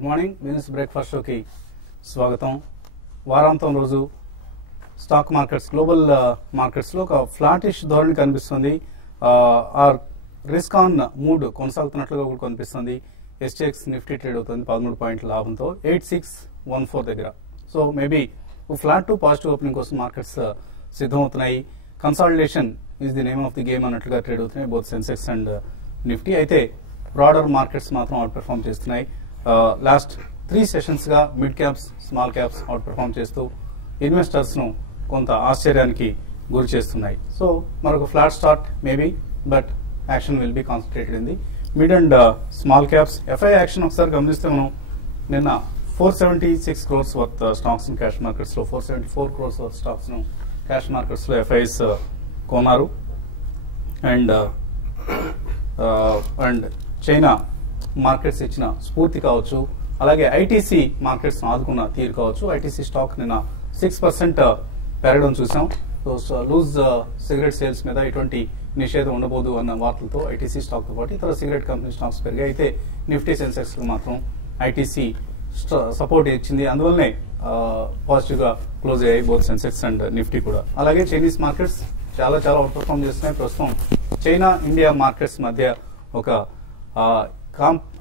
Good morning business breakfast షోకి స్వాగతం. వారాంతం రోజు స్టాక్ మార్కెట్స్ గ్లోబల్ మార్కెట్స్లో ఒక ఫ్లాటిష్ ధోరణి కనిపిస్తుంది. రిస్క్ ఆన్ మూడ్ కొనసాగుతున్నట్లుగా కూడా కనిపిస్తుంది. ఎస్టీఎక్స్ నిఫ్టీ ట్రేడ్ అవుతుంది 13 పాయింట్ల లాభంతో 8614 దగ్గర. So maybe flat to positive opening కోసం మార్కెట్స్ సిద్ధమవుతున్నాయి. Consolidation is the name of the game అన్నట్లుగా ట్రేడ్ అవుతున్నాయి బోత్ సెన్సెక్స్ అండ్ నిఫ్టీ. అయితే బ్రాడర్ మార్కెట్స్ మాత్రం అవుట్ పెర్ఫార్మ్ చేస్తున్నాయి. లాస్ట్ 3 సెషన్స్ గా mid caps small caps out perform చేస్తూ investors ను కొంత ఆశ్చర్యానికి గురి చేస్తున్నాయి. సో మరొక flat start maybe, but action will be concentrated in the mid and small caps. FI action ఒకసారి గమనిస్తే మనం నిన్న 476 crores worth stocks cash markets లో 474 crores వర్త్ స్టాక్స్ ను క్యాష్ మార్కెట్స్ లో ఎఫ్ఐస్ కొన్నారు. అండ్ చైనా మార్కెట్స్ ఇచ్చిన స్ఫూర్తి కావచ్చు, అలాగే ఐటీసీ మార్కెట్స్ ఆదుకున్న తీరు కావచ్చు. ఐటీసీ స్టాక్ నిన్న 6% పెరగడం చూసాం. సో లూజ్ సిగరెట్ సేల్స్ మీద ఎటువంటి నిషేధం ఉండబోదు అన్న వార్తలతో ఐటీసీ స్టాక్ తో పాటు ఇతర సిగరెట్ కంపెనీ స్టాక్స్ పెరిగాయి. అయితే నిఫ్టీ సెన్సెక్స్ మాత్రం ఐటీసీ సపోర్ట్ ఇచ్చింది, అందువల్లనే పాజిటివ్ గా క్లోజ్ అయ్యాయి బోత్ సెన్సెక్స్ అండ్ నిఫ్టీ కూడా. అలాగే చైనీస్ మార్కెట్స్ చాలా అవుట్ పర్ఫార్మ్ చేస్తున్నాయి. ప్రస్తుతం చైనా ఇండియా మార్కెట్స్ మధ్య ఒక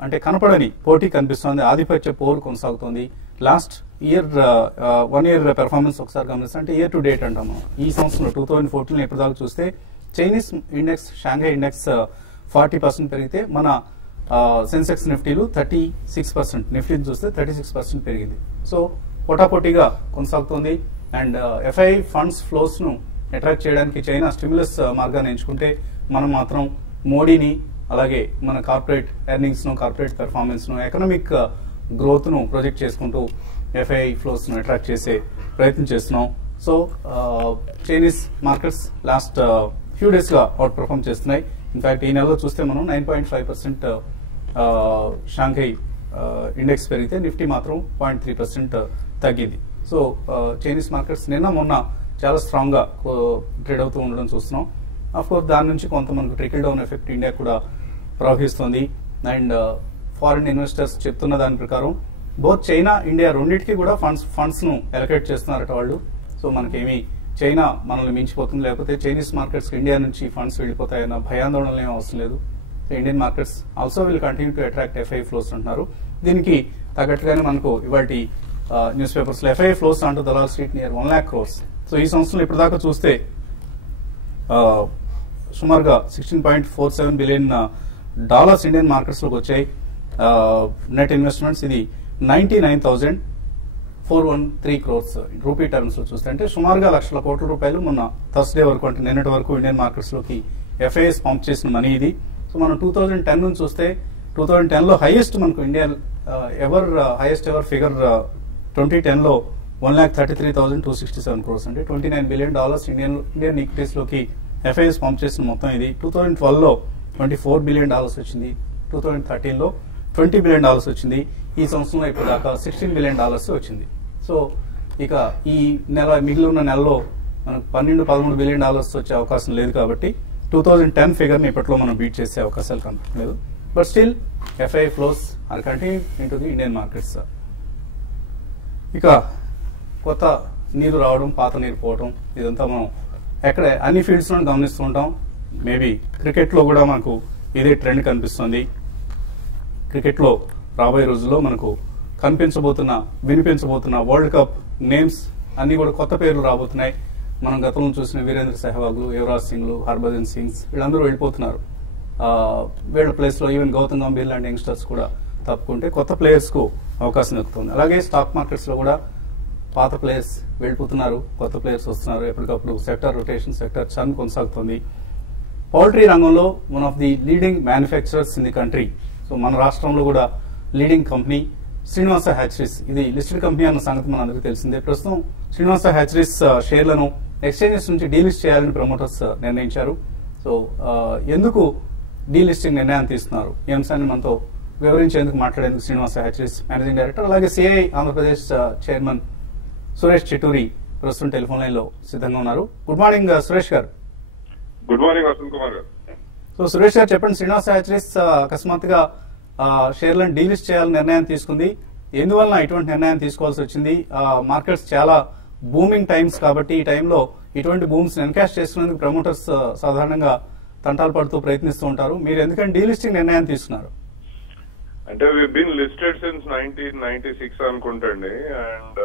అంటే కనపడని పోటీ కనిపిస్తోంది. ఆధిపత్య పోరు కొనసాగుతోంది. లాస్ట్ ఇయర్ 1 year పెర్ఫార్మెన్స్ ఒకసారి గమనిస్తే, అంటే ఇయర్ టు డేట్ అంటాం మనం. ఈ సంవత్సరంలో 2014 ఇప్పటిదాకా చూస్తే చైనీస్ ఇండెక్స్ షాంఘై ఇండెక్స్ 40% పెరిగితే మన సెన్సెక్స్ నిఫ్టీలు 36%, నిఫ్టీని చూస్తే 36% పెరిగింది. సో పోటాపోటీగా కొనసాగుతోంది. అండ్ ఎఫ్ఐ ఫండ్స్ ఫ్లోస్ ను అట్రాక్ట్ చేయడానికి చైనా స్టిమ్యులస్ మార్గాన్ని ఎంచుకుంటే మనం మాత్రం మోడీని, అలాగే మన కార్పొరేట్ ఎర్నింగ్స్ ను, కార్పొరేట్ పెర్ఫార్మెన్స్ ను, ఎకనామిక్ గ్రోత్ ను ప్రొజెక్ట్ చేసుకుంటూ ఎఫ్ఐ ఫ్లోస్ ను అట్రాక్ట్ చేసే ప్రయత్నం చేస్తున్నాం. So Chinese markets last few days గా అవుట్ పర్ఫార్మ్ చేస్తున్నాయి. ఇన్ఫాక్ట్ ఈ నెలలో చూస్తే మనం 9.5% షాంఘై ఇండెక్స్ పెరిగితే నిఫ్టీ మాత్రం 0.3% తగ్గింది. సో చైనీస్ మార్కెట్స్ నిన్న మొన్న చాలా స్ట్రాంగ్ గా ట్రేడ్ అవుతూ ఉండడం చూస్తున్నాం. అఫ్ కోర్స్ దాని నుంచి కొంత మనకు ట్రికిల్ డౌన్ ఎఫెక్ట్ ఇండియా కూడా ప్రవహిస్తుంది. అండ్ ఫారిన్ ఇన్వెస్టర్స్ చెప్తున్న దాని ప్రకారం బోత్ చైనా ఇండియా రెండింటికి కూడా ఫండ్స్ ను అలొకేట్ చేస్తున్నారట వాళ్ళు. సో మనకేమి చైనా మనల్ని మించిపోతుంది, లేకపోతే చైనీస్ మార్కెట్స్ ఇండియా నుంచి ఫండ్స్ వెళ్ళిపోతాయన్న భయాందోళనలు ఏం అవసరం లేదు. Indian markets also will continue to attract FI flows అంటున్నారు. దీనికి తగ్గట్టుగానే మనకు ఇవాటి న్యూస్ పేపర్స్ లో ఎఫ్ఐ ఫ్లోస్ అంటూ Dalal street near 1 lakh crores. So ఈ సంవత్సరంలో ఇప్పటిదాకా చూస్తే సుమారుగా $16.47 billion ఇండియన్ మార్కెట్స్ లోకి వచ్చాయి. నెట్ ఇన్వెస్ట్మెంట్స్ ఇది 99,413 crores రూపీ టర్మ్స్ లో చూస్తే, అంటే సుమారుగా ₹1,00,000 కోట్ల మొన్న థర్స్డే వరకు, అంటే నిన్నటి వరకు ఇండియన్ మార్కెట్స్ లోకి ఎఫ్ఐఎస్ పంప్ చేసిన మనీ ఇది. సో మనం 2010 నుంచి చూస్తే 2010 లో హైయెస్ట్ మనకు ఇండియా హైయెస్ట్ ఎవర్ ఫిగర్ 2010 లో 1,33,267 crores, అంటే $29 billion ఇండియన్ ఈక్విటీస్ లోకి ఎఫ్ఐఎస్ పంప్ చేసిన మొత్తం ఇది. 2012 లో $24 billion వచ్చింది. 2013 లో $20 billion వచ్చింది. ఈ సంవత్సరంలో ఇప్పుడు దాకా $16 billion వచ్చింది. సో ఇక ఈ నెల మిగిలి ఉన్న నెలలో మనకు $12-13 billion వచ్చే అవకాశం లేదు. కాబట్టి 2010 ఫిగర్ ని ఇప్పట్లో మనం బీట్ చేసే అవకాశాలు కనపడలేదు. But still FI flows are continue in to the Indian markets. ఇక కొత్త నీరు రావడం, పాత నీరు పోవడం, ఇదంతా మనం ఎక్కడ అన్ని ఫీల్డ్స్ లో గమనిస్తూ ఉంటాం. మేబీ క్రికెట్ లో కూడా మనకు ఇదే ట్రెండ్ కనిపిస్తుంది. క్రికెట్ లో రాబోయే రోజుల్లో మనకు వినిపించబోతున్న వరల్డ్ కప్ నేమ్స్ అన్ని కూడా కొత్త పేర్లు రాబోతున్నాయి. మనం గతంలో చూసిన వీరేంద్ర సెహ్వాగ్, యువరాజ్ సింగ్లు, హర్భజన్ సింగ్స్ వీళ్ళందరూ వెళ్ళిపోతున్నారు. వీళ్ళ ప్లేస్ లో ఈవెన్ గౌతమ్ గంభీర్ లాంటి యంగ్స్టర్స్ కూడా తప్పుకుంటే కొత్త ప్లేయర్స్ కు అవకాశం దక్కుతుంది. అలాగే స్టాక్ మార్కెట్స్ లో కూడా పాత ప్లేయర్స్ వెళ్ళిపోతున్నారు, కొత్త ప్లేయర్స్ వస్తున్నారు. ఎప్పటికప్పుడు సెక్టర్ రొటేషన్, సెక్టర్ చర్న్ కొనసాగుతుంది. పౌల్ట్రీ రంగంలో one of the leading manufacturers in the country. So మన రాష్ట్రంలో కూడా లీడింగ్ కంపెనీ శ్రీనివాస హ్యాచరీస్. ఇది లిస్టెడ్ కంపెనీ అన్న సంగతి మన అందరికీ తెలిసిందే. ప్రస్తుతం శ్రీనివాస హ్యాచరీస్ షేర్లను ఎక్స్చేంజెస్ నుంచి డీలిస్ట్ చేయాలని ప్రమోటర్స్ నిర్ణయించారు. సో ఎందుకు డీలిస్టింగ్ నిర్ణయాన్ని తీసుకున్నారు, ఈ అంశాన్ని మనతో వివరించేందుకు మాట్లాడేందుకు శ్రీనివాస హ్యాచరీస్ మేనేజింగ్ డైరెక్టర్, అలాగే సిఐ ఆంధ్రప్రదేశ్ చైర్మన్ సురేష్ చిట్టూరి ప్రస్తుతం టెలిఫోన్ లైన్ లో సిద్ధంగా ఉన్నారు. గుడ్ మార్నింగ్ సురేష్ గారు. గుడ్ మార్నింగ్ వసంత్ కుమార్ గారు. సో సురేష్ గారు చెప్పండి, శ్రీనివాస హ్యాచరీస్ అకస్మాత్తుగా షేర్లను డీలిస్ట్ చేయాలని నిర్ణయం తీసుకుంది. ఎందువలన ఇటువంటి నిర్ణయం తీసుకోవాల్సి వచ్చింది? మార్కెట్స్ చాలా బూమింగ్ టైమ్స్ కాబట్టి ఈ టైంలో ఇటువంటి బూమ్స్ ఎన్కాష్ చేసుకునేందుకు ప్రమోటర్స్ సాధారణంగా తంటాలు పడుతూ ప్రయత్నిస్తూ ఉంటారు. మీరు ఎందుకంటే డీలిస్టింగ్ నిర్ణయం తీసుకున్నారు? అంటే we've been listed since 1996 అనుకుంటండి. And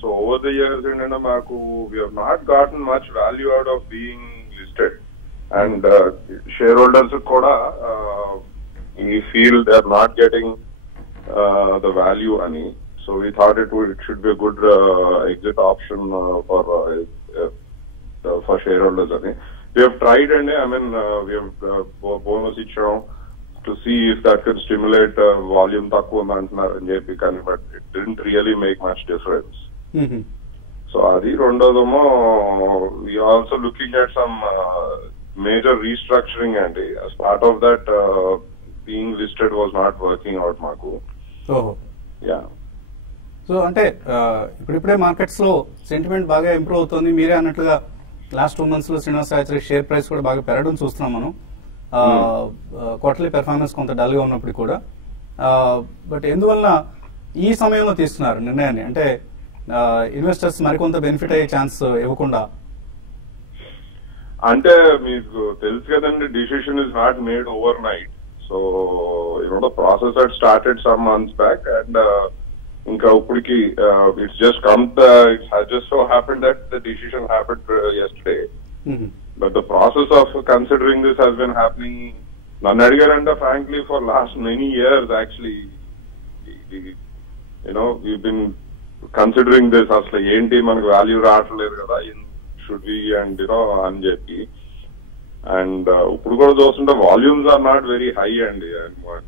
so over the years ఏంటంటే మాకు we have not gotten much value out of being listed. And shareholders కూడా we feel they are not getting the value ani. So we thought it should be a good exit option for shareholders ani. We have tried and I mean we have bonus ichcham to see if that could stimulate volume takku antunnaru ani cheppi kani, but it didn't really make much difference. So adi rendodomo we are also looking at some major restructuring and as part of that being listed was not working out maku. Yeah. So అంటే ఇప్పుడిప్పుడే markets లో sentiment బాగా improve అవుతుంది. మీరే అన్నట్లుగా last 2 months లో Srinivas hatchery share price కూడా బాగా పెరగడం చూస్తున్నాం మనం. క్వార్టర్లీ పెర్ఫార్మెన్స్ కొంత డల్ గా ఉన్నప్పుడు కూడా. బట్ ఎందువల్ల ఈ సమయంలో తీసుకున్నారు నిర్ణయాన్ని? అంటే ఇన్వెస్టర్స్ మరికొంత బెనిఫిట్ అయ్యే ఛాన్స్ ఇవ్వకుండా. అంటే మీకు తెలుసు కదండి, decision is not made over night. So the process had started some months back and ఇంకా ఇప్పటికి it's just come it has just so happened that the decision happened yesterday. But the process of considering this has been happening, nanu adigaranta frankly for last many years actually. We've been considering this asla enti manaku value raatledu kada, should we and అని చెప్పి. And ఇప్పుడు కూడా చూస్తుంటే volumes are not very high అండి.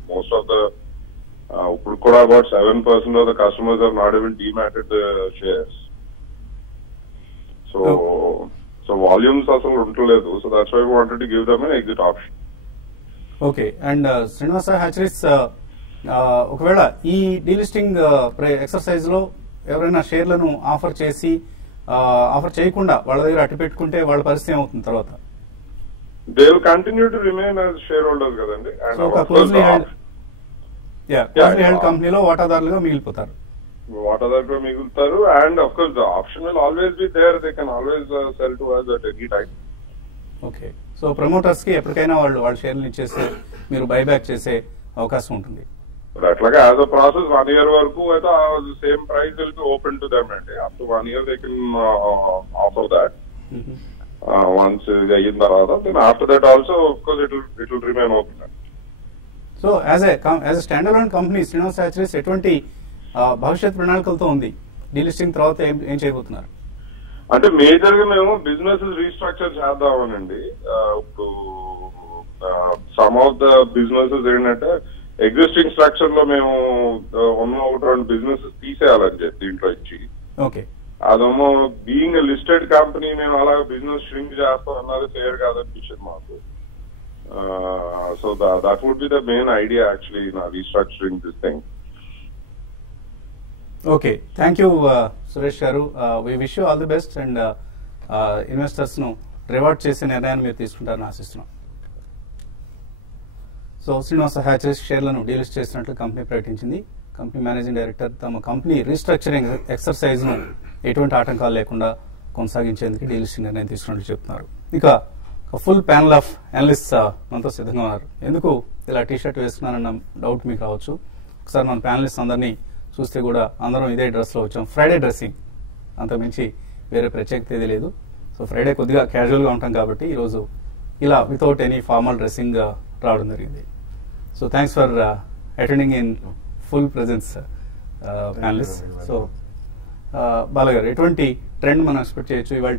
Most of the ఇప్పుడు కూడా about 7% of the customers are not even dematted the shares. So volumes అసలు ఉండలేదు. So that's why we wanted to give them an exit option. Okay. And Srinivasa Hatcheries ఒకవేళ ఈ delisting exercise లో ఎవరైనా షేర్లను offer చేయకుండా వాళ్ళ దగ్గర అట్టు పెట్టుకుంటే వాళ్ళ పరిస్థితి ఏమవుతుంది తర్వాత? They will continue to remain as shareholders కదండి. And so closely held కంపెనీలో వాటాదారులుగా మిగిలిపోతారు. వాటాదారులుగా మిగులుతారు. And of course the option will always be there. They can always sell to us at any time. Okay. So promoters కి ఎప్పటికైనా వాళ్ళ షేర్లు ఇచ్చేస్తే మీరు బైబ్యాక్ చేసే అవకాశం ఉంటుంది. అట్లాగే యాజ్ అ ప్రాసెస్ 1 year వరకు అయితే same price will be open to them అండి. Up to 1 year they can offer that. Once అయిన తర్వాత then after that also of course it will remain open. So as a standalone company Srinivas hatcheries ఎటువంటి భవిష్యత్ ప్రణాళికలతో ఉంది? Delisting తర్వాత ఏం చేయబోతున్నారు? అంటే మేజర్ గా మేము బిజినెస్ రీస్ట్రక్చర్ చేద్దామనండి. ఇప్పుడు సమ్ ఆఫ్ ద బిజినెసెస్ ఏంటంటే ఎగ్జిస్టింగ్ స్ట్రక్చర్ లో మేము ఉన్న 1-2 బిజినెసెస్ తీసేయాలని చెప్పి దీంట్లో ఇచ్చి. ఓకే. అదేమో బీయింగ్ లిస్టెడ్ కంపెనీ మేము అలా బిజినెస్ ష్రింక్ చేస్తాం అన్నది ఫేర్ కాదనిపించింది మాకు. So that would be the main idea actually in restructuring this thing. Okay. Thank you Suresh garu. We wish you all the best and investors ను రివార్డ్ చేసే నిర్ణయాన్ని మీరు తీసుకుంటారని ఆశిస్తున్నాం. సో శ్రీనివాస హ్యాచరీస్ షేర్లను డీలిస్ట్ చేసినట్లు కంపెనీ ప్రకటించింది. కంపెనీ మేనేజింగ్ డైరెక్టర్ తమ కంపెనీ రీస్ట్రక్చరింగ్ ఎక్సర్సైజ్ ను ఎటువంటి ఆటంకాలు లేకుండా కొనసాగించేందుకు డీలిస్టింగ్ నిర్ణయం తీసుకున్నట్లు చెప్తున్నారు. ఇక ఫుల్ ప్యానల్ ఆఫ్ అనలిస్ట్ మనతో సిద్ధంగా ఉన్నారు. ఎందుకు ఇలా టీషర్ట్ వేసుకున్నారన్న డౌట్ మీకు రావచ్చు. ఒకసారి మన ప్యానలిస్ట్ అందరినీ చూస్తే కూడా అందరం ఇదే డ్రెస్ లో వచ్చాం. ఫ్రైడే డ్రెస్సింగ్, అంతకుమించి వేరే ప్రత్యేకత ఏది లేదు. సో ఫ్రైడే కొద్దిగా క్యాజువల్ గా ఉంటాం కాబట్టి ఈరోజు ఇలా వితౌట్ ఎనీ ఫార్మల్ డ్రెస్సింగ్ రావడం జరిగింది. So thanks for attending in full presence panelist. So బాలగారు, ఎటువంటి ట్రెండ్ మనం ఎక్స్పెక్ట్ చేయొచ్చు? ఇవాళ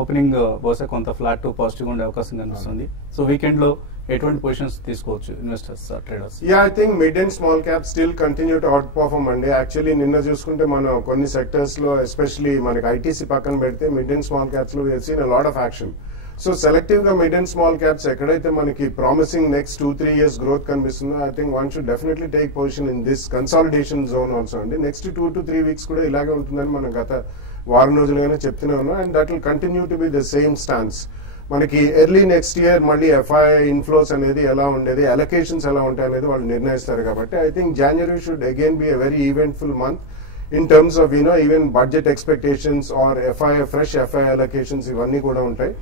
ఓపెనింగ్ బహుశా కొంత ఫ్లాట్ టు పాజిటివ్ ఉండే అవకాశం కనిపిస్తుంది. సో వీకెండ్ లో ఎటువంటి పొజిషన్స్ తీసుకోవచ్చు investors, traders? I think mid and small cap still continue to out perform అండి. యాక్చువల్లీ నిన్న చూసుకుంటే మనం కొన్ని సెక్టర్స్ లో ఎస్పెషల్లీ మనకి ఐటీసీ పక్కన పెడితే మిడ్ అండ్ స్మాల్ క్యాప్స్ లో we've seen a lot of action. So selective గా మిడ్ అండ్ స్మాల్ క్యాప్స్ ఎక్కడైతే మనకి ప్రామిసింగ్ నెక్స్ట్ 2-3 years గ్రోత్ కనిపిస్తుందో I think one should definitely take position in this consolidation zone also అండి. Next 2 to 3 weeks కూడా ఇలాగే ఉంటుందని మనం గత వారం రోజులుగానే చెప్తూనే ఉన్నాం. And that will continue to be the same stance. మనకి ఎర్లీ నెక్స్ట్ ఇయర్ మళ్ళీ ఎఫ్ఐ ఇన్ఫ్లోస్ అనేది ఎలా ఉండేది, అలొకేషన్స్ ఎలా ఉంటాయి అనేది వాళ్ళు నిర్ణయిస్తారు. కాబట్టి I think January should again B a very eventful month in terms of even budget expectations or fresh FI allocations ఇవన్నీ కూడా ఉంటాయి.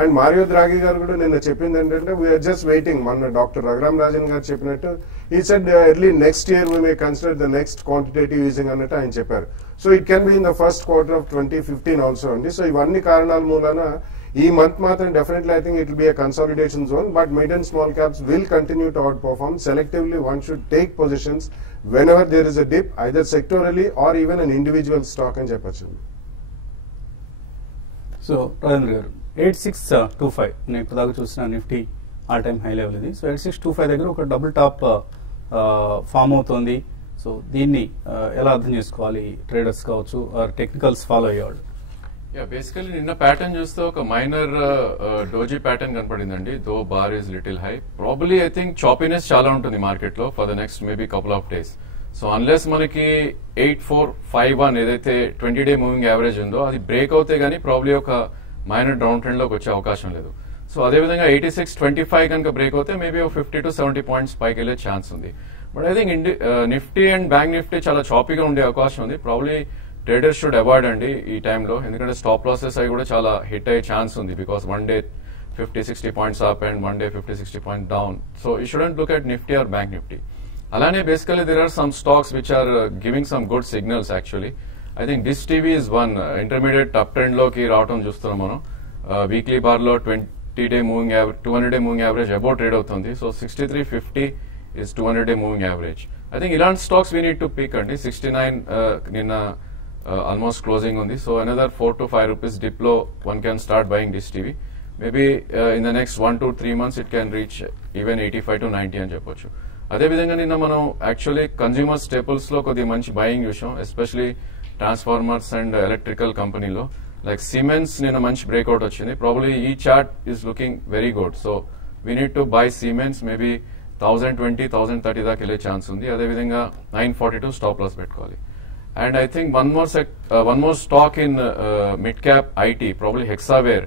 అండ్ మారియో ద్రాగి గారు కూడా నిన్న చెప్పింది ఏంటంటే వీఆర్ జస్ట్ వెయిటింగ్. మన డాక్టర్ రఘురామ్ రాజన్ గారు చెప్పినట్టు ఈ said early next year we may consider the next quantitative easing అన్నట్టు ఆయన చెప్పారు. So it can be in the first quarter of 2015 also అండి. సో ఇవన్నీ కారణాల మూలన ఈ మంత్ మాత్రం definitely I think it will be a consolidation zone, but mid and small caps will continue to outperform. Selectively one should take positions whenever there is a dip, either sectorally or even an individual stock అని చెప్పచ్చు. So Rajendra గారు 8625 నేను ఇప్పుడు దాకా చూసిన Nifty all time high level ఇది. So 8625 దగ్గర ఒక డబుల్ టాప్ ఫామ్ అవుతోంది. సో దీన్ని ఎలా అర్థం చేసుకోవాలి ట్రేడర్స్ కావచ్చు ఆర్ టెక్నికల్స్ ఫాలో అయ్యేవాళ్ళు? బేసికలీ నిన్న ప్యాటర్న్ చూస్తే ఒక మైనర్ డోజీ ప్యాటర్న్ కనపడిందండి. Though bar is little high. Probably I think choppiness చాలా ఉంటుంది మార్కెట్ లో for the next maybe couple of days. So unless మనకి 8451 ఏదైతే 20-డే మూవింగ్ యావరేజ్ ఉందో అది బ్రేక్ అవుతే గానీ ప్రాబ్లీ ఒక మైనర్ డౌన్ ట్రెండ్ లోకి వచ్చే అవకాశం లేదు. సో అదేవిధంగా 8625 కనుక బ్రేక్ అవుతే మేబీ ఒక 50 to 70 పాయింట్స్ పైకి వెళ్లే ఛాన్స్ ఉంది. But I think Nifty and bank Nifty చాలా చాపీగా ఉండే అవకాశం ఉంది. ప్రాబ్లీ ట్రేడర్స్ షుడ్ అవాయిడ్ అండి ఈ టైంలో, ఎందుకంటే స్టాప్ లాసెస్ అవి కూడా చాలా హిట్ అయ్యే ఛాన్స్ ఉంది. Because one day 50-60 points up and one day 50-60 points down. So you shouldn't look at Nifty or Bank Nifty. అలానే basically there are some stocks which are giving some good signals actually. I think Dish TV is one intermediate up trend లోకి రావడం చూస్తున్నాం మనం. Weekly bar లో 20-డే moving average 200-డే moving average about trade అవుతుంది. So 6350 is 200-డే moving average. I think ఇలాంటి stocks we need to peak అండి. 69 నిన్న almost closing on this, so another 4 to 5 rupees dip low one can start buying Dish TV. Maybe in the next 1 to 3 months it can reach even 85 to 90 అని చెప్పొచ్చు. అదే విధంగా నిన్న మనం actually consumer staples లో కొద్దిగా మంచి బయింగ్ చూసాం, ఎస్పెషలీ ట్రాన్స్ఫార్మర్స్ అండ్ ఎలక్ట్రికల్ కంపెనీలో. లైక్ సిమెన్స్ నిన్న మంచి బ్రేక్అవుట్ వచ్చింది. ప్రాబ్లీ ఈ chart is looking very good. So we need to buy siemens maybe 1020-1030 దాకా వెళ్ళే ఛాన్స్ ఉంది. అదేవిధంగా 942 స్టాప్ లాస్ పెట్టుకోవాలి. And I think one more stock in mid cap IT, probably Hexaware,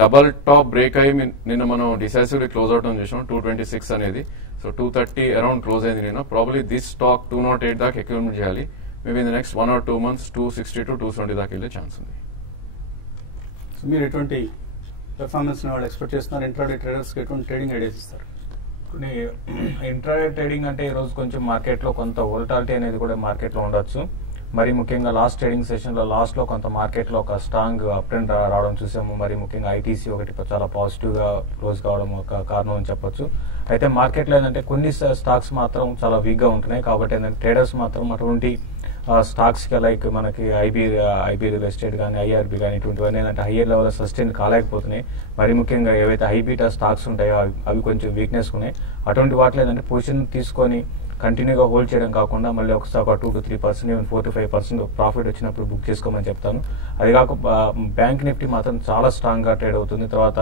double top break ayi ninna mano decisively close out on chusam 226 anedi. So 230 around close ayindi ninna. Probably this stock 208 daaka accumulate cheyali. Maybe in the next 1 or 2 months 260 to 270 daaka velle chance undi. So meer eటువంటి performance ni vallu expect chestunaru? Intraday traders కి ఎటువంటి trading ideas ఇస్తారు? Intraday trading అంటే ఈ రోజు కొంచెం market లో కొంత volatility అనేది కూడా మార్కెట్ లో ఉండొచ్చు. మరి ముఖ్యంగా లాస్ట్ ట్రేడింగ్ సెషన్ లో లాస్ట్ లో కొంత మార్కెట్ లో ఒక స్ట్రాంగ్ అప్ ట్రెండ్ రావడం చూసాము. మరి ముఖ్యంగా ఐటీసీ ఒకటి చాలా పాజిటివ్ గా క్లోజ్ కావడం ఒక కారణం అని చెప్పొచ్చు. అయితే మార్కెట్ లో ఏంటంటే కొన్ని స్టాక్స్ మాత్రం చాలా వీక్ గా ఉంటున్నాయి. కాబట్టి ఏంటంటే ట్రేడర్స్ మాత్రం అటువంటి స్టాక్స్ కి లైక్ మనకి ఐబీ రియల్ ఎస్టేట్ కానీ ఐఆర్బీ కానీ ఇటువంటివన్నీ ఏంటంటే హయ్యర్ లెవెల్ సస్టైన్ కాలేకపోతున్నాయి. మరి ముఖ్యంగా ఏవైతే హైబీటా స్టాక్స్ ఉంటాయో అవి కొంచెం వీక్నెస్ ఉన్నాయి. అటువంటి వాటిలో ఏంటంటే పొజిషన్ తీసుకొని కంటిన్యూగా హోల్డ్ చేయడం కాకుండా మళ్ళీ ఒకసారి ఒక 2 to 3%, ఈవెన్ 4 to 5% ప్రాఫిట్ వచ్చినప్పుడు బుక్ చేసుకోమని చెప్తాను. అది కాక బ్యాంక్ నిఫ్టీ మాత్రం చాలా స్ట్రాంగ్ గా ట్రేడ్ అవుతుంది. తర్వాత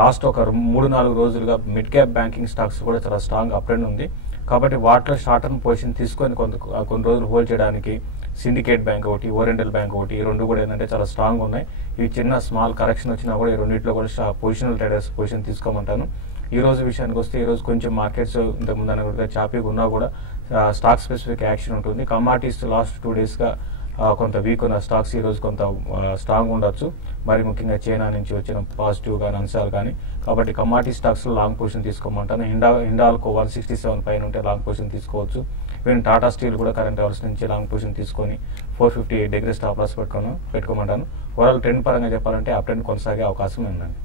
లాస్ట్ ఒక 3-4 రోజులుగా మిడ్ క్యాప్ బ్యాంకింగ్ స్టాక్స్ కూడా చాలా స్ట్రాంగ్ అప్ ట్రెండ్ ఉంది. కాబట్టి వాటిలో షార్ట్ టర్మ్ పొజిషన్ తీసుకొని కొన్ని రోజులు హోల్డ్ చేయడానికి సిండికేట్ బ్యాంక్ ఒకటి, ఓరియంటల్ బ్యాంక్ ఒకటి, ఈ రెండు కూడా ఏంటంటే చాలా స్ట్రాంగ్ ఉన్నాయి. ఇవి చిన్న స్మాల్ కరెక్షన్ వచ్చినా కూడా ఈ రెండింటిలో కూడా పొజిషనల్ ట్రేడర్స్ పొజిషన్ తీసుకోమంటాను. ఈ రోజు విషయానికి వస్తే ఈ రోజు కొంచెం మార్కెట్స్ ఇంతకు ముందు అనుకుంటే చాపీగా ఉన్నా కూడా స్టాక్ స్పెసిఫిక్ యాక్షన్ ఉంటుంది. కమాడిటీస్ లాస్ట్ 2 days గా కొంత వీక్ ఉన్న స్టాక్స్ ఈ రోజు కొంత స్ట్రాంగ్ ఉండొచ్చు. మరి ముఖ్యంగా చైనా నుంచి వచ్చిన పాజిటివ్ కానీ అంశాలు కానీ. కాబట్టి కమాడిటీ స్టాక్స్ లో లాంగ్ పొజిషన్ తీసుకోమంటాను. హిండాల్కో 167 పైన ఉంటే లాంగ్ పొజిషన్ తీసుకోవచ్చు. ఈవెన్ టాటా స్టీల్ కూడా కరెంట్ అవర్స్ నుంచి లాంగ్ పొజిషన్ తీసుకొని 450 డిగ్రీ స్టాప్ లాస్ పెట్టుకోమంటాను. ఓవరాల్ ట్రెండ్ పరంగా చెప్పాలంటే అప్ ట్రెండ్ కొనసాగే అవకాశం ఉందండి.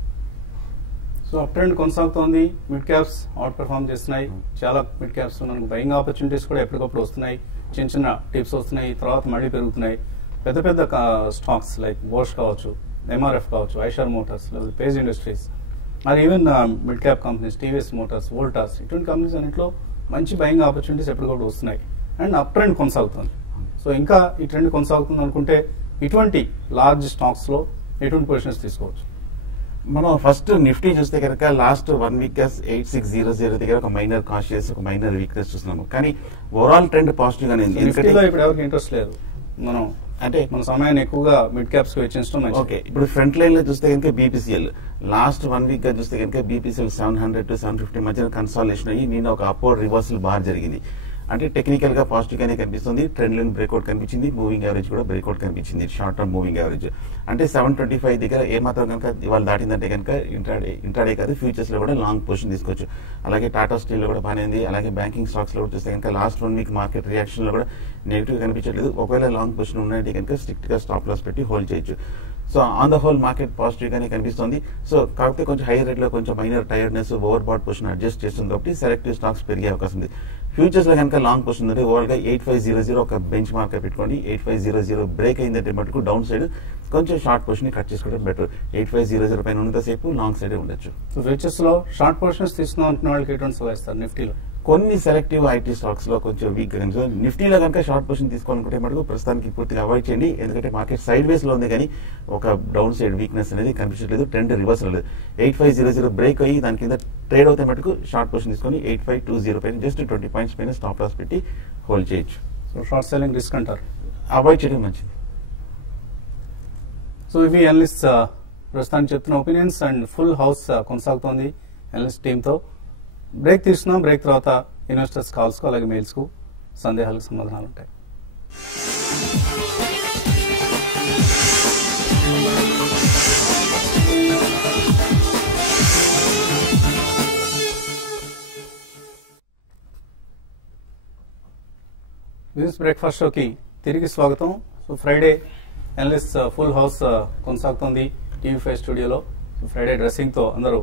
సో అప్ ట్రెండ్ కొనసాగుతోంది. మిడ్ క్యాప్స్ అవుట్ పెర్ఫార్మ్ చేస్తున్నాయి. చాలా మిడ్ క్యాప్స్ మనకు బయింగ్ ఆపర్చునిటీస్ కూడా ఎప్పటికప్పుడు వస్తున్నాయి. చిన్న చిన్న టిప్స్ వస్తున్నాయి, తర్వాత మళ్ళీ పెరుగుతున్నాయి. పెద్ద పెద్ద స్టాక్స్ లైక్ బోష్ కావచ్చు, ఎంఆర్ఎఫ్ కావచ్చు, ఐషర్ మోటార్స్, లేదా పేజ్ ఇండస్ట్రీస్, మరి even mid cap companies TVS Motors, Voltas, ఇటువంటి కంపెనీస్ అన్నింటిలో మంచి బయింగ్ ఆపర్చునిటీస్ ఎప్పటికప్పుడు వస్తున్నాయి. అండ్ అప్ ట్రెండ్ కొనసాగుతుంది. సో ఇంకా ఈ ట్రెండ్ కొనసాగుతుంది అనుకుంటే ఇటువంటి లార్జ్ స్టాక్స్ లో ఎటువంటి పొజిషన్స్ తీసుకోవచ్చు? మనం ఫస్ట్ నిఫ్టీ చూస్తే కనుక లాస్ట్ 1 week 8600 దగ్గర ఒక మైనర్ కాన్షియస్, ఒక మైనర్ వీక్నెస్ చూస్తున్నాము. కానీ ఓవరాల్ ట్రెండ్ పాజిటివ్ గానే ఉంది. నిఫ్టీలో ఇప్పుడు ఎవరికి ఇంట్రెస్ట్ లేదు. మనం అంటే మన సమయాన్ని ఎక్కువగా మిడ్ క్యాప్స్ వెచ్చించడం మంచిది. ఓకే, ఇప్పుడు ఫ్రంట్ లైన్ లో చూస్తే కనుక బీపీసీఎల్ లాస్ట్ 1 వీక్ గా చూస్తే కనుక బీపీసీఎల్ 700 to 750 మధ్యన కన్సాలిడేషన్ అయ్యి నేను ఒక అప్వర్డ్ రివర్సల్ బార్ జరిగింది. అంటే టెక్నికల్ గా పాజిటివ్ గానే కనిపిస్తుంది. ట్రెండ్ లైన్ బ్రేక్అవుట్ కనిపించింది, మూవింగ్ యావరేజ్ కూడా బ్రేక్అవుట్ కనిపించింది, షార్ట్ టర్మ్ మూవింగ్ యావరేజ్. అంటే 725 దగ్గర ఏమాత్రం కనుక ఇవాళ దాటిందంటే కనుక ఇంట్రాడే కాదు ఫ్యూచర్స్ లో కూడా లాంగ్ పొజిషన్ తీసుకోవచ్చు. అలాగే టాటా స్టీల్ లో కూడా బాగానే ఉంది. అలాగే బ్యాంకింగ్ స్టాక్స్ లో కూడా చూస్తే కనుక లాస్ట్ 1 వీక్ మార్కెట్ రియాక్షన్ లో కూడా నెగిటివ్ కనిపించట్లేదు. ఒకవేళ లాంగ్ పొజిషన్ ఉన్నాయంటే కనుక స్ట్రిక్ట్ గా స్టాప్ లాస్ పెట్టి హోల్డ్ చేయొచ్చు. So on the whole market positive గానే కనిపిస్తుంది. సో కాకపోతే కొంచెం హై రేట్ లో కొంచెం minor tiredness overbought position adjust చేస్తుంది కాబట్టి సెలెక్టివ్ స్టాక్స్ పెరిగే అవకాశం ఉంది. ఫ్యూచర్స్ లో కనుక లాంగ్ పొజిషన్ ఉంటే ఓవర్ గా 8500 ఒక బెంచ్ మార్క్ పెట్టుకోండి. 8500 బ్రేక్ అయిందంటే మటుకు డౌన్ సైడ్ కొంచెం షార్ట్ పొజిషన్ కట్ చేసుకోవడం బెటర్. 8500 పైన ఉన్నంతసేపు లాంగ్ సైడ్ ఉండొచ్చు. సో ఫ్యూచర్స్ లో షార్ట్ పొజిషన్స్ తీసుకుందాం అనుకున్న వాళ్ళకి ఎటువంటి సలహా ఇస్తారు? నిఫ్టీలో కొన్ని సెలెక్టివ్ ఐటీ స్టాక్స్ లో కొంచెం వీక్ గా కనిపిస్తుంది. నిఫ్టీలో కనుక షార్ట్ పొజిషన్ తీసుకోవాలనుకుంటే మటుకు ప్రస్తుతానికి పూర్తిగా అవాయిడ్ చేయండి. ఎందుకంటే మార్కెట్ సైడ్ వేస్ లో ఉంది కానీ ఒక డౌన్ సైడ్ వీక్నెస్ అనేది కనిపించట్లేదు. ట్రెండ్ రివర్స్ లేదు. 8500 బ్రేక్ అయ్యి దాని కింద ట్రేడ్ అవుతే మటుకు షార్ట్ పొజిషన్ తీసుకొని 8520 పైన జస్ట్ 20 పాయింట్స్ పైన స్టాప్ లాస్ పెట్టి హోల్డ్ చేయొచ్చు. సో షార్ట్ సెల్లింగ్ రిస్క్ అంటారు, అవాయిడ్ చేయడం మంచిది. సో ఇవి అనలిస్ట్ ప్రస్తుతానికి చెప్తున్న ఒపీనియన్స్ అండ్ ఫుల్ హౌస్ కొనసాగుతోంది అనలిస్ట్ టీంతో. బ్రేక్ తీసుకున్నాం. బ్రేక్ తర్వాత ఇన్వెస్టర్స్ కాల్స్ కు అలాగే మెయిల్స్ కు సందేహాలకు సమాధానాలు ఉంటాయి. బిజినెస్ బ్రేక్ఫాస్ట్ షోకి తిరిగి స్వాగతం. So Friday analyst full house కొనసాగుతోంది టీవీ5 స్టూడియోలో. సో ఫ్రైడే డ్రెస్సింగ్ తో అందరూ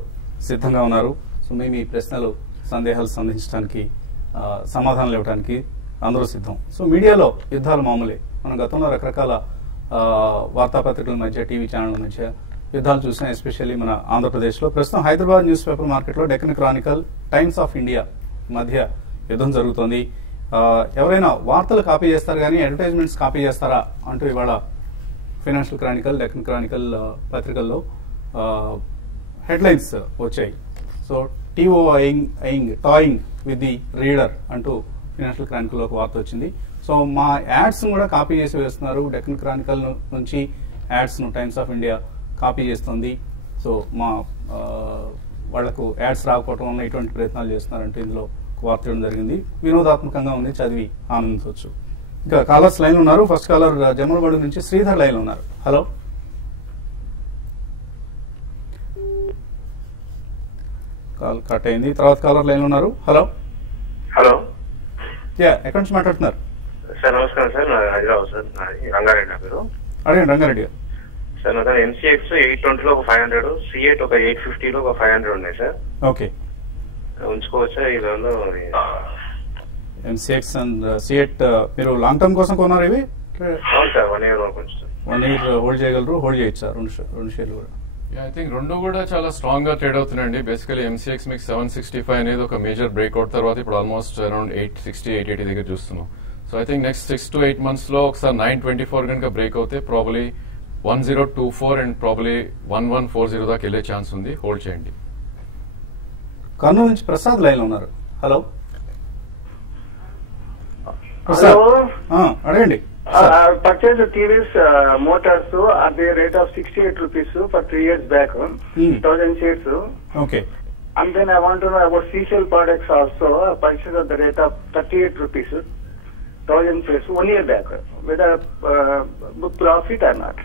సిద్ధంగా ఉన్నారు. సో మీ ప్రశ్నలు సందేహాలు సంధించడానికి సమాధానాలు ఇవ్వడానికి అందరూ సిద్ధం. సో మీడియాలో యుద్ధాలు మామూలే. మనం గతంలో రకరకాల వార్తాపత్రికల మధ్య టీవీ ఛానళ్ల మధ్య యుద్ధాలు చూసాం. ఎస్పెషల్లీ మన ఆంధ్రప్రదేశ్లో ప్రస్తుతం హైదరాబాద్ న్యూస్ పేపర్ మార్కెట్లో Deccan Chronicle, times of India మధ్య యుద్ధం జరుగుతోంది. ఎవరైనా వార్తలు కాపీ చేస్తారు కానీ అడ్వర్టైజ్మెంట్స్ కాపీ చేస్తారా అంటూ ఇవాళ ఫైనాన్షియల్ క్రానికల్, డెక్కన్ క్రానికల్ పత్రికల్లో హెడ్లైన్స్ వచ్చాయి. సో టాయింగ్ విత్ ది రీడర్ అంటూ ఫైనాన్షియల్ క్రానికల్ లో ఒక వార్త వచ్చింది. సో మా యాడ్స్ కూడా కాపీ చేసి వేస్తున్నారు. డెక్కన్ క్రానికల్ నుంచి యాడ్స్ ను టైమ్స్ ఆఫ్ ఇండియా కాపీ చేస్తుంది. సో మా వాళ్లకు యాడ్స్ రాకపోవడం వల్ల ఇటువంటి ప్రయత్నాలు చేస్తున్నారంటూ ఇందులో వార్త చేయడం జరిగింది. వినోదాత్మకంగా ఉంది, చదివి ఆనందించవచ్చు. ఇంకా కాలర్స్ లైన్ ఉన్నారు. ఫస్ట్ కాలర్ జమ్మలమడుగు నుంచి శ్రీధర్ లైన్ ఉన్నారు. హలో, కాల్ కట్ అయింది. తర్వాత కాలర్ లైన్ ఉన్నారు. హలో హలో, ఎక్కడి నుంచి మాట్లాడుతున్నారు? సార్ నమస్కారం సార్. హైదరాబాద్ సార్, రంగారెడ్డి నా పేరు. అడగండి రంగారెడ్డి గారు. సార్ నా దగ్గర ఎన్సీఎక్స్ 820 లో ఒక 500, C8 ఒక 850 లో ఒక 500 ఉన్నాయి సార్. ఓకే, ఉంచుకోవచ్చా ఈ లోన్? ఎన్సీఎక్స్ అండ్ C8 మీరు లాంగ్ టర్మ్ కోసం కొన్నారు ఇవి? అవును సార్, 1 year వరకు ఉంచుతారు. 1 year హోల్డ్ చేయగలరు? హోల్డ్ చేయొచ్చు సార్ రెండు షేర్లు కూడా. ఐ థింక్ రెండు కూడా చాలా స్ట్రాంగ్ గా ట్రేడ్ అవుతున్నాయండి. బేసికలీ ఎంసీఎక్స్ మీకు 765 అనేది ఒక మేజర్ బ్రేక్అవుట్ తర్వాత ఇప్పుడు ఆల్మోస్ట్ అరౌండ్ 860, 880 దగ్గర చూస్తున్నాం. So I think next 6 to 8 months లో ఒకసారి 924 కనుక బ్రేక్ అవుతే ప్రాబ్లీ 1024 అండ్ ప్రాబ్లీ 1140 దాకా వెళ్ళే ఛాన్స్ ఉంది. హోల్డ్ చేయండి. కర్నూలు నుంచి ప్రసాద్ లైన్ లో ఉన్నారు. హలో అడగండి. Purchased TVS motors at the rate of 68 rupees for 3 years back, 1000 shares. Okay. And then I want to know about CCL products also. Purchased at the rate of 38 rupees, 1000 shares 1 year back. Whether book profit or not.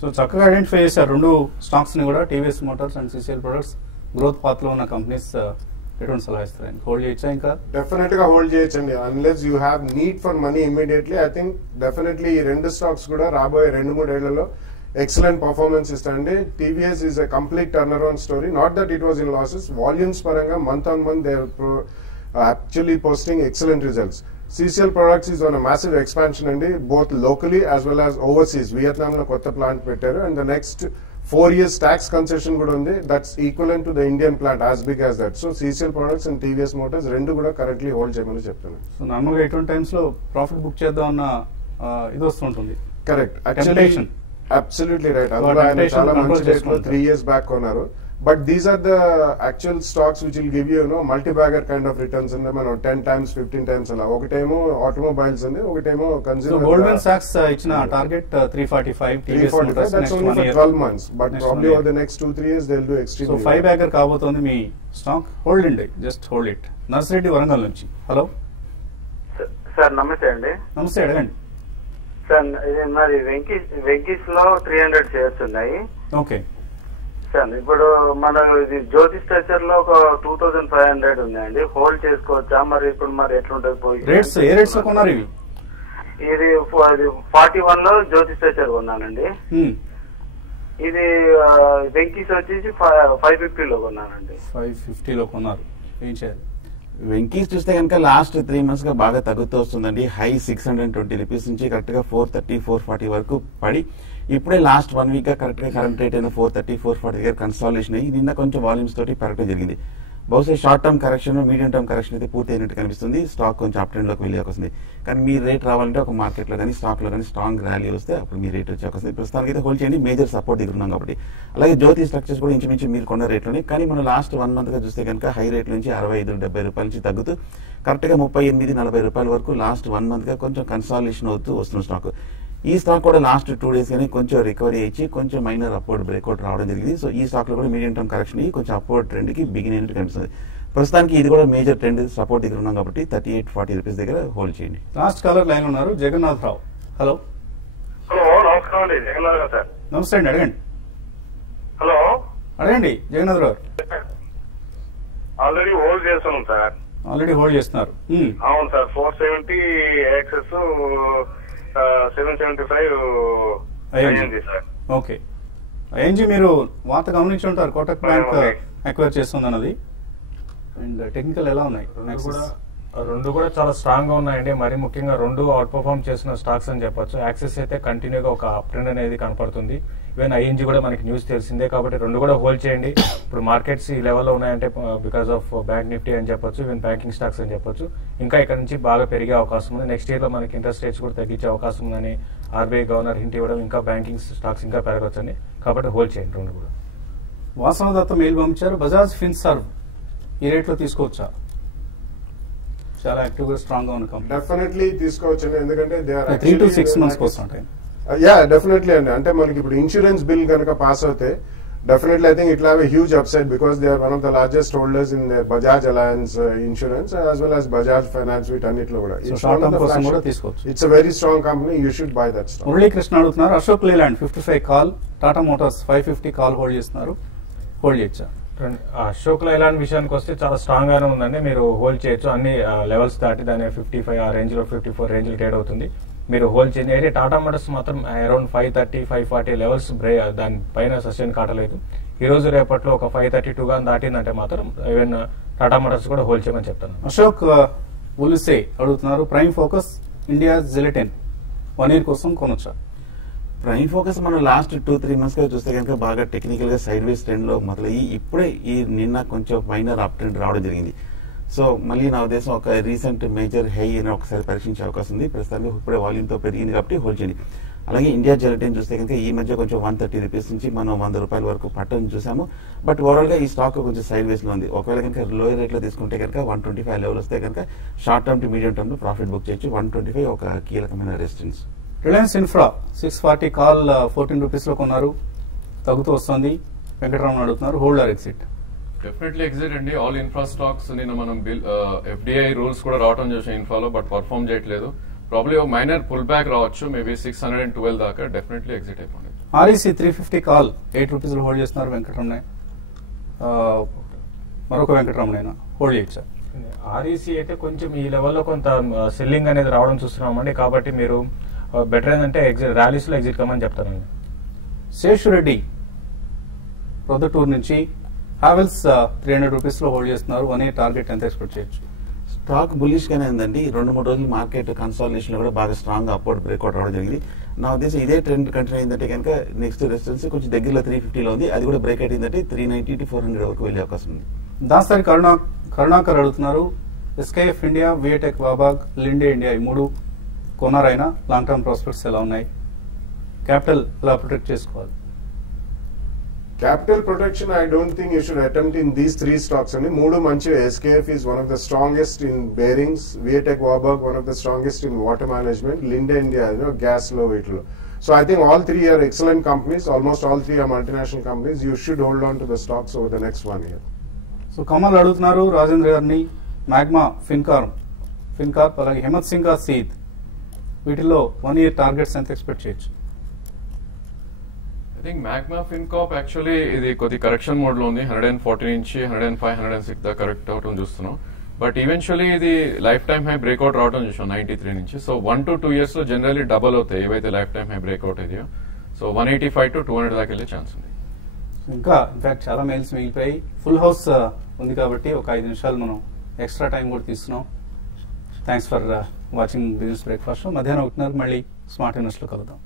So చక్కగా identify చేశారు రెండు stocks ని కూడా, TVS Motors and CCL products. Growth path లో ఉన్న companies ఎటువంటి సలహా ఇస్తారు? హోల్డ్ చేయొచ్చా? ఇంకా డెఫినెట్ గా హోల్డ్ చేయొచ్చండి. Unless you have need for money immediately. I think definitely ఈ రెండు స్టాక్స్ కూడా రాబోయే 2-3 ఏళ్లలో ఎక్సలెంట్ పర్ఫార్మెన్స్ ఇస్తాయండి. TVS is a complete turn around story. Not that it was in losses. Volumes పరంగా month on month they are actually posting excellent results. CCL products is on a massive expansion అండి, both locally as well as overseas. Vietnam లో కొత్త plant పెట్టారు and the next 4 years tax concession కూడా ఉంది. That's equivalent to the Indian plant as big as that. So CCL products and TVS motors రెండు కూడా correctly hold చేయమని చెప్తున్నాను. So normal గా ఎటువంటి టైమ్స్ లో ప్రాఫిట్ బుక్ చేద్దాం అన్న ఇది వస్తుంటుంది. Correct, actually absolutely right. అందులో ఆయన చాలా మంచి రేట్ లో 3 years బ్యాక్ కొన్నారు. But these are the actual stocks which will give you, multi-bagger kind of returns in them, 10 times, 15 times అలా. ఒకటేమో automobiles ఉంది, ఒకటేమో సో consumer. గోల్డ్మెన్ సాక్స్ ఇచ్చిన target 345, TVS 345, Motors that's next only 1 for year. 12 months. But Next probably 1 over year. the next 2-3 years they'll do so extremely 5 well. Bagger కాబోతోంది మీ స్టాక్. Hold అండి, just hold it. Narsireddy Warangal నుంచి. Hello sir నమస్తే అండి. నమస్తే, అడగండి. సార్ ఇది మరి వెంకీస్ లో 300 షేర్స్ ఉన్నాయి. ఓకే సార్ ఇప్పుడు మన ఇది జ్యోతి స్ట్రక్చర్ లో ఒక 2500 ఉన్నాయండి. హోల్డ్ చేసుకోవచ్చా? మరి ఇప్పుడు మరి ఎట్లుంటది పోయి రేట్స్ ఏ రేట్స్ లో కొన్నారు ఇవి? ఇది 41 లో జ్యోతి స్ట్రక్చర్ కొన్నానండి. ఇది వెంకీస్ వచ్చేసి 550 లో కొన్నానండి. 550 లో కొన్నారు. ఏం చేయాలి? వెంకీస్ చూస్తే కనుక లాస్ట్ 3 months గా బాగా తగ్గుతూ వస్తుందండి. హై 620 రూపీస్ నుంచి కరెక్ట్ గా 430, 440 వరకు పడి ఇప్పుడే లాస్ట్ 1 week గా కరెక్ట్ గా కరెంట్ రేట్ అయిన 430, 440 దగ్గర కన్సాలిడేషన్ అయ్యి నిన్న కొంచెం వాల్యూమ్స్ తోటి పెరగడం జరిగింది. బహుశా short term correction, medium term correction అయితే పూర్తి అయినట్టు కనిపిస్తుంది. స్టాక్ కొంచెం అప్ ట్రెండ్ లోకి వెళ్ళే వస్తుంది. కానీ మీ రేట్ రావాలంటే ఒక మార్కెట్ లో కానీ స్టాక్ లో కానీ స్ట్రాంగ్ ర్యాలీ వస్తే అప్పుడు మీ రేట్ వచ్చే వస్తుంది. ప్రస్తుతానికి అయితే హోల్డ్ చేయండి, మేజర్ సపోర్ట్ దగ్గర ఉన్నాం కాబట్టి. అలాగే జ్యోతి స్ట్రక్చర్స్ కూడా ఇంచుమించు మీరు కొన్న రేట్లోనే, కానీ మనం లాస్ట్ 1 month గా చూస్తే కనుక హై రేట్ నుంచి 65-70 రూపాయల నుంచి తగ్గుతూ కరెక్ట్ గా 38-40 రూపాయల వరకు లాస్ట్ 1 month గా కొంచెం కన్సాలిడేషన్ అవుతూ వస్తున్న స్టాక్. ఈ స్టాక్ కూడా లాస్ట్ 2 days గానీ కొంచెం రికవరీ ఇచ్చి కొంచెం మైనర్ అప్వర్డ్ బ్రేక్అవుట్ రావడం జరిగింది. సో ఈ స్టాక్ లో కూడా మీడియం టర్మ్ కరెక్షన్ అయ్యి కొంచెం అప్వర్డ్ ట్రెండ్ కి బిగిన్ అయినట్టు కనిపిస్తుంది. ప్రస్తుతానికి ఇది కూడా మేజర్ ట్రెండ్ సపోర్ట్ దగ్గర ఉన్నాం కాబట్టి 38-40 రూపీస్ దగ్గర హోల్డ్ చేయండి. లాస్ట్ కాలర్ లైన్ ఉన్నారు, జగన్నాథ్ రావు. హలో హలో నమస్కారం అండి, జగన్నాథ్ గారు సార్. నమస్తే అండి, అడగండి. హలో అడగండి జగన్నాథ్ రావు. ఆల్రెడీ హోల్డ్ చేస్తున్నాం సార్. ఆల్రెడీ హోల్డ్ చేస్తున్నారు. అవును సార్. 470 యాక్సెస్, 775 అయ్యింది సార్. ఓకే, ఐఎన్జీ మీరు వార్త గమనించి ఉంటారు, కోటక్ బ్యాంక్ అక్వైర్ చేస్తుంది అన్నది. అండ్ టెక్నికల్ ఎలా ఉన్నాయి? రెండు కూడా చాలా స్ట్రాంగ్ గా ఉన్నాయండి. మరి ముఖ్యంగా రెండు అవుట్ పర్ఫార్మ్ చేసిన స్టాక్స్ అని చెప్పొచ్చు. యాక్సెస్ అయితే కంటిన్యూగా ఒక అప్ ట్రెండ్ అనేది కనపడుతుంది. ఈవెన్ ఐఎన్జీ కూడా మనకి న్యూస్ తెలిసిందే కాబట్టి రెండు కూడా హోల్డ్ చేయండి. ఇప్పుడు మార్కెట్స్ ఈ లెవెల్లో ఉన్నాయంటే బికాస్ ఆఫ్ బ్యాంక్ నిఫ్టీ అని చెప్పొచ్చు, ఈవెన్ బ్యాంకింగ్ స్టాక్స్ అని చెప్పొచ్చు. ఇంకా ఇక్కడ నుంచి బాగా పెరిగే అవకాశం ఉంది. నెక్స్ట్ ఇయర్ లో మనకి ఇంట్రెస్ట్ రేట్స్ కూడా తగ్గించే అవకాశం ఉందని ఆర్బీఐ గవర్నర్ హింట్ ఇవ్వడం, ఇంకా బ్యాంకింగ్ స్టాక్స్ ఇంకా పెరగవచ్చని, కాబట్టి హోల్డ్ చేయండి రెండు కూడా. వాసవ దత్త మెయిల్ పంపించారు, బజాజ్ ఫిన్సర్వ్ ఈ రేట్ లో తీసుకోవచ్చా? చాలా యాక్టివ్ గా స్ట్రాంగ్ గా ఉన్న కంపెనీ. డెఫినెట్లీ తీసుకోవచ్చు, ఎందుకంటే దే ఆర్ 3 to 6 months కోసం ఉంటాయి. యా డెఫినెట్లీ అండి. అంటే మనకి ఇప్పుడు ఇన్సూరెన్స్ బిల్ కనుక పాస్ అవుతే definitely I think it have a huge upside because they are one of the largest holders in Bajaj Allianz insurance as well as Bajaj finance వీటన్నిటిలో కూడా. It's a very strong company, you should buy that stock. Muralikrishna అడుగుతున్నారు, Ashok Leyland 55 call, Tata motors 550 call hold చేస్తున్నారు, hold చేయొచ్చా? Ashok Leyland విషయానికి వస్తే చాలా strong గానే ఉందండి, మీరు హోల్డ్ చేయొచ్చు. అన్ని లెవెల్స్ దాటి దాని 55 ఆ రేంజ్ లో 54 రేంజ్ లో ట్రేడ్ అవుతుంది, మీరు హోల్డ్ చేయండి. అయితే టాటా మోటార్స్ మాత్రం అరౌండ్ 530, 540 లెవెల్స్ దాని పైన సస్టైన్ కావట్లేదు. ఈ రోజు రేపట్లో ఒక 532 గా దాటిందంటే మాత్రం ఈవెన్ టాటా మోటార్స్ కూడా హోల్డ్ చేయమని చెప్తాను. అశోక్ ఉలిసే అడుగుతున్నారు, prime focus India gelatine 1 year కోసం కొనొచ్చా? ప్రైమ్ ఫోకస్ మనం లాస్ట్ 2-3 months గా చూస్తే కనుక బాగా టెక్నికల్ గా సైడ్ వేస్ ట్రెండ్ లో మొదలయ్యి ఇప్పుడే ఈ నిన్న కొంచెం మైనర్ అప్ ట్రెండ్ రావడం జరిగింది. సో మళ్ళీ నా ఉద్దేశం ఒక రీసెంట్ మేజర్ హై అని ఒకసారి పరీక్షించే అవకాశం ఉంది. ప్రస్తుతానికి ఇప్పుడే వాల్యూమ్ తో పెరిగింది కాబట్టి హోల్డ్ చేయండి. అలాగే ఇండియా జెలటిన్ చూస్తే కనుక ఈ మధ్య కొంచెం 130 రూపీస్ నుంచి మనం 100 రూపాయల వరకు పట్టని చూసాము. బట్ ఓవరాల్ గా ఈ స్టాక్ కొంచెం సైడ్ వేస్ లో ఉంది. ఒకవేళ కనుక లోయర్ రేట్ లో తీసుకుంటే కనుక 125 లెవెల్ వస్తే కనుక short term two medium term లో ప్రాఫిట్ బుక్ చేయొచ్చు. 125 ఒక కీలకమైన resistance. Reliance infra 640 call 14 rupees లో కొన్నారు, తగ్గుతూ వస్తుంది. వెంకటరామన్ అడుగుతున్నారు, hold or exit? Definitely exit అండి. ఆల్ ఇన్ఫ్రా స్టాక్స్ నిన్న మనం ఎఫ్డిఐ రూల్స్ కూడా రావడం చూసాం ఇన్ఫ్రాలో, బట్ పర్ఫార్మ్ చేయట్లేదు. ప్రాబ్లీ ఒక మైనర్ పుల్ బ్యాక్ రావచ్చు, మేబీ 612 దాకా. డెఫినెట్లీ ఎగ్జిట్ అయిపోయింది. ఆర్ఈసీ 350 కాల్ 8 రూపీస్ లో హోల్డ్ చేస్తున్నారు వెంకటరమణ. మరొక వెంకటరమణ హోల్డ్ చేయొచ్చా? ఆర్ఈసీ అయితే కొంచెం ఈ లెవెల్లో కొంత సెల్లింగ్ అనేది రావడం చూస్తున్నామండి, కాబట్టి మీరు బెటర్ ఏంటంటే ర్యాలీస్ లో ఎగ్జిట్ కమని చెప్తానండి. శేషురెడ్డి ప్రొద్దుటూరు నుంచి హావెల్స్ 300 రూపీస్ లో హోల్డ్ చేస్తున్నారు. 1 year టార్గెట్ ఎంత ఎక్స్పెక్ట్ చేయొచ్చు? స్టాక్ బులిష్ గానే ఉందండి. 2-3 రోజులు మార్కెట్ కన్సాలిడేషన్ లో కూడా బాగా స్ట్రాంగ్ అప్వర్డ్ బ్రేక్అవుట్ రావడం జరిగింది. నా ఉద్దేశం ఇదే ట్రెండ్ కంటిన్యూ అయిందంటే కనుక నెక్స్ట్ రెసిస్టెన్స్ కొంచెం దగ్గరలో 350 లో ఉంది, అది కూడా బ్రేక్ అయిందంటే 390 to 400 వరకు వెళ్లే అవకాశం ఉంది. దాసరి కరుణాకర్ అడుగుతున్నారు, SKF India, VA Tech Wabag, Linde India ఈ 3 కొన్నారైనా లాంగ్ టర్మ్ ప్రాస్పెక్ట్స్ ఎలా ఉన్నాయి? క్యాపిటల్ ఎలా ప్రొటెక్ట్ చేసుకోవాలి? Capital protection, I don't think you should attempt in these three stocks. And Moodu Manchi, SKF is one of the strongest in bearings, Viatec Warburg, one of the strongest in water management, Linde India, gas low, weight low. So I think all three are excellent companies. Almost all three are multinational companies. You should hold on to the stocks over the next 1 year. So Kamal అడుగుతున్నారు రాజేంద్ర గారిని magma Fincorp అలాగే హేమత్ సింగ్ సీద్ వీటిలో 1 year targets ఎంత expect చేయొచ్చు? I think magma ఫిన్కాప్ actually ఇది కొద్ది correction mode లో ఉంది. 140 నుంచి 105, 106 దా కరెక్ట్ అవటం చూస్తున్నాం. బట్ ఈవెన్చువల్లీ ఇది లైఫ్ టైమ్ హై బ్రేక్అవుట్ రావడం చూసాం 93 నుంచి. సో 1 to 2 years లో జనరల్లీ డబల్ అవుతాయి ఏవైతే లైఫ్ టైమ్ హై బ్రేక్అవుట్ అయ్యాయో. సో 185 to 200 దాకా వెళ్ళే ఛాన్స్ ఉంది. ఇంకా ఇన్ఫాక్ట్ చాలా మెయిల్స్ మిగిలిపోయి ఫుల్ హౌస్ ఉంది కాబట్టి ఒక 5 నిమిషాలు మనం ఎక్స్ట్రా టైం కూడా తీసుకున్నాం. Thanks for watching business breakfast. మధ్యాహ్నం 1:30 మళ్ళీ స్మార్ట్ ఇన్వెస్ట్ లో కలుద్దాం.